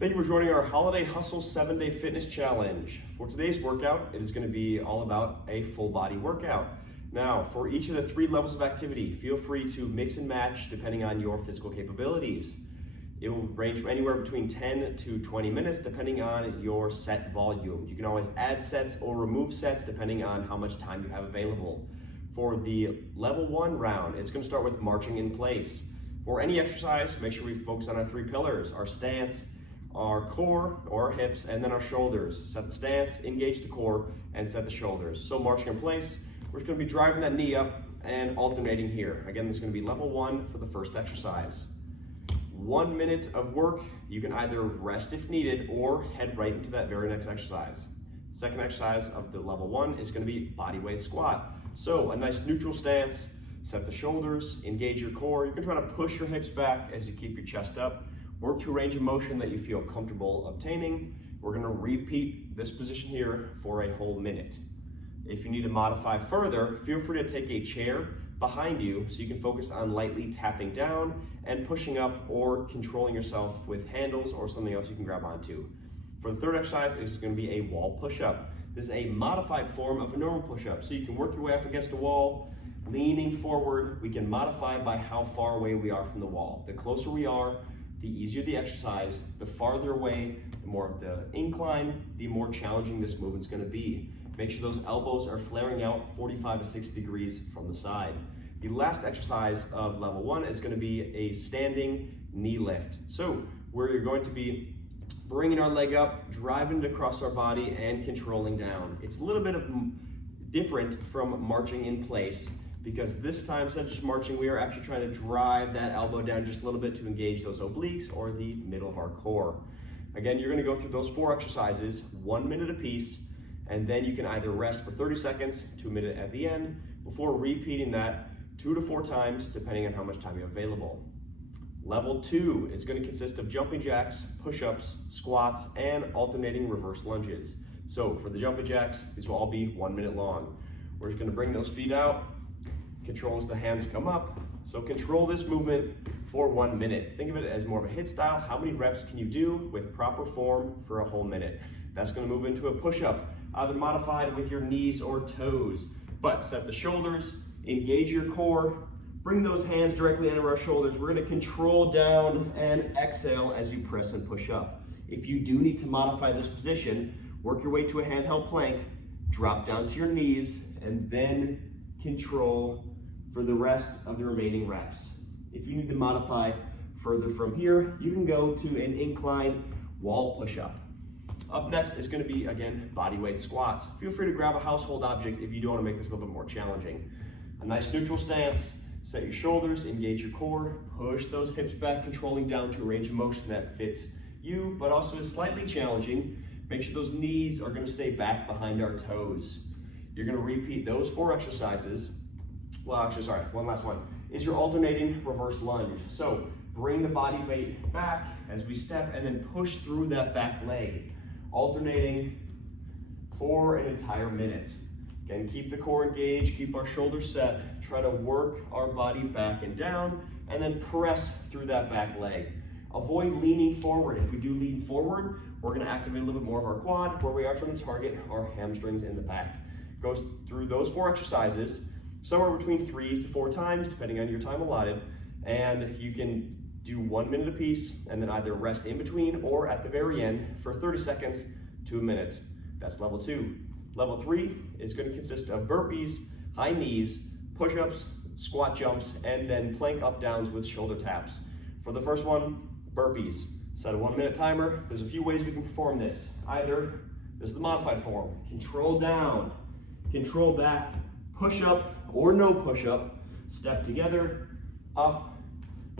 Thank you for joining our Holiday Hustle 7-Day Fitness Challenge. For today's workout, it is going to be all about a full body workout. Now, for each of the 3 levels of activity, feel free to mix and match depending on your physical capabilities. It will range from anywhere between 10 to 20 minutes depending on your set volume. You can always add sets or remove sets depending on how much time you have available. For the level 1 round, it's going to start with marching in place. For any exercise, make sure we focus on our 3 pillars: our stance, our core or our hips, and then our shoulders. Set the stance, engage the core, and set the shoulders. So marching in place, we're just going to be driving that knee up and alternating here. Again, this is going to be level 1 for the first exercise. 1 minute of work. You can either rest if needed or head right into that very next exercise. The second exercise of the level 1 is going to be body weight squat. So a nice neutral stance, set the shoulders, engage your core. You can try to push your hips back as you keep your chest up. Work to a range of motion that you feel comfortable obtaining. We're going to repeat this position here for a whole minute. If you need to modify further, feel free to take a chair behind you so you can focus on lightly tapping down and pushing up or controlling yourself with handles or something else you can grab onto. For the third exercise, it's going to be a wall push-up. This is a modified form of a normal push-up. So you can work your way up against a wall, leaning forward. We can modify by how far away we are from the wall. The closer we are, the easier the exercise. The farther away, the more of the incline, the more challenging this movement's going to be. Make sure those elbows are flaring out 45 to 60 degrees from the side. The last exercise of level 1 is going to be a standing knee lift. So where you're going to be bringing our leg up, driving it across our body, and controlling down. It's a little bit different from marching in place, because this time, instead of just marching, we are actually trying to drive that elbow down just a little bit to engage those obliques or the middle of our core. Again, you're going to go through those 4 exercises, 1 minute apiece, and then you can either rest for 30 seconds to a minute at the end before repeating that 2 to 4 times, depending on how much time you have available. Level 2 is going to consist of jumping jacks, push-ups, squats, and alternating reverse lunges. So for the jumping jacks, these will all be 1 minute long. We're just going to bring those feet out. Control as the hands come up. So control this movement for 1 minute. Think of it as more of a hit style. How many reps can you do with proper form for a whole minute? That's going to move into a push-up, either modified with your knees or toes. But set the shoulders, engage your core, bring those hands directly under our shoulders. We're going to control down and exhale as you press and push up. If you do need to modify this position, work your way to a handheld plank, drop down to your knees, and then control for the rest of the remaining reps. If you need to modify further from here, you can go to an incline wall push-up. Up next is going to be, again, body weight squats. Feel free to grab a household object if you do want to make this a little bit more challenging. A nice neutral stance, set your shoulders, engage your core, push those hips back, controlling down to a range of motion that fits you, but also is slightly challenging. Make sure those knees are going to stay back behind our toes. You're going to repeat those 4 exercises. Well, actually, sorry, one last one is your alternating reverse lunge. So bring the body weight back as we step and then push through that back leg, alternating for an entire minute. Again, keep the core engaged, keep our shoulders set, try to work our body back and down, and then press through that back leg. Avoid leaning forward. If we do lean forward, we're going to activate a little bit more of our quad, where we are trying to target our hamstrings in the back. Goes through those 4 exercises, somewhere between 3 to 4 times, depending on your time allotted, and you can do 1 minute apiece, and then either rest in between or at the very end for 30 seconds to a minute. That's level 2. Level 3 is going to consist of burpees, high knees, push-ups, squat jumps, and then plank up-downs with shoulder taps. For the first one, burpees. Set a 1 minute timer. There's a few ways we can perform this. Either, this is the modified form, control down, control back, push up or no push up, step together, up,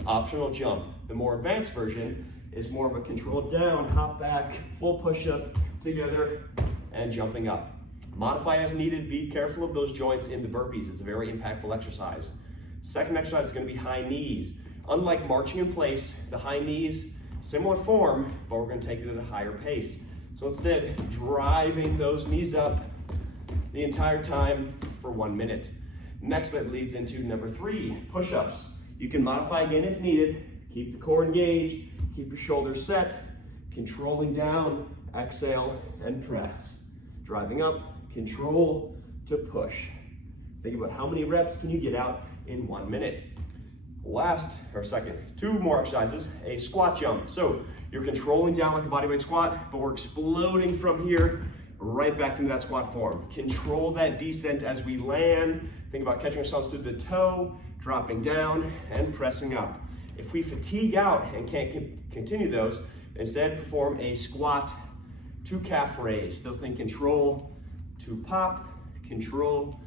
optional jump. The more advanced version is more of a control down, hop back, full push up, together, and jumping up. Modify as needed. Be careful of those joints in the burpees. It's a very impactful exercise. Second exercise is going to be high knees. Unlike marching in place, the high knees, similar form, but we're going to take it at a higher pace. So instead, driving those knees up the entire time for 1 minute. Next, that leads into number 3, push-ups. You can modify again if needed. Keep the core engaged, keep your shoulders set, controlling down, exhale, and press. Driving up, control to push. Think about how many reps can you get out in 1 minute. Second, 2 more exercises, a squat jump. So you're controlling down like a bodyweight squat, but we're exploding from here right back into that squat form. Control that descent as we land. Think about catching ourselves through the toe, dropping down and pressing up. If we fatigue out and can't continue those, instead perform a squat to calf raise. Still think control to pop, control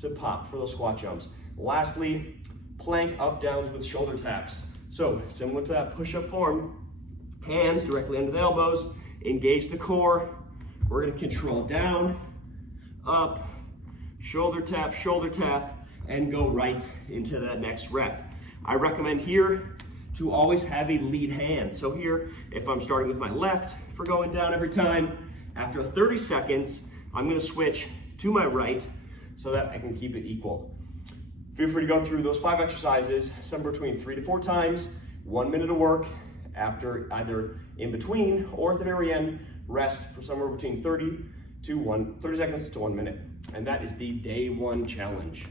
to pop for those squat jumps. Lastly, plank up downs with shoulder taps. So similar to that push-up form, hands directly under the elbows, engage the core. We're gonna control down, up, shoulder tap, and go right into that next rep. I recommend here to always have a lead hand. So here, if I'm starting with my left for going down every time, after 30 seconds, I'm gonna switch to my right so that I can keep it equal. Feel free to go through those 5 exercises, somewhere between 3 to 4 times, 1 minute of work, after either in between or at the very end, rest for somewhere between 30 seconds to 1 minute. And that is the day 1 challenge.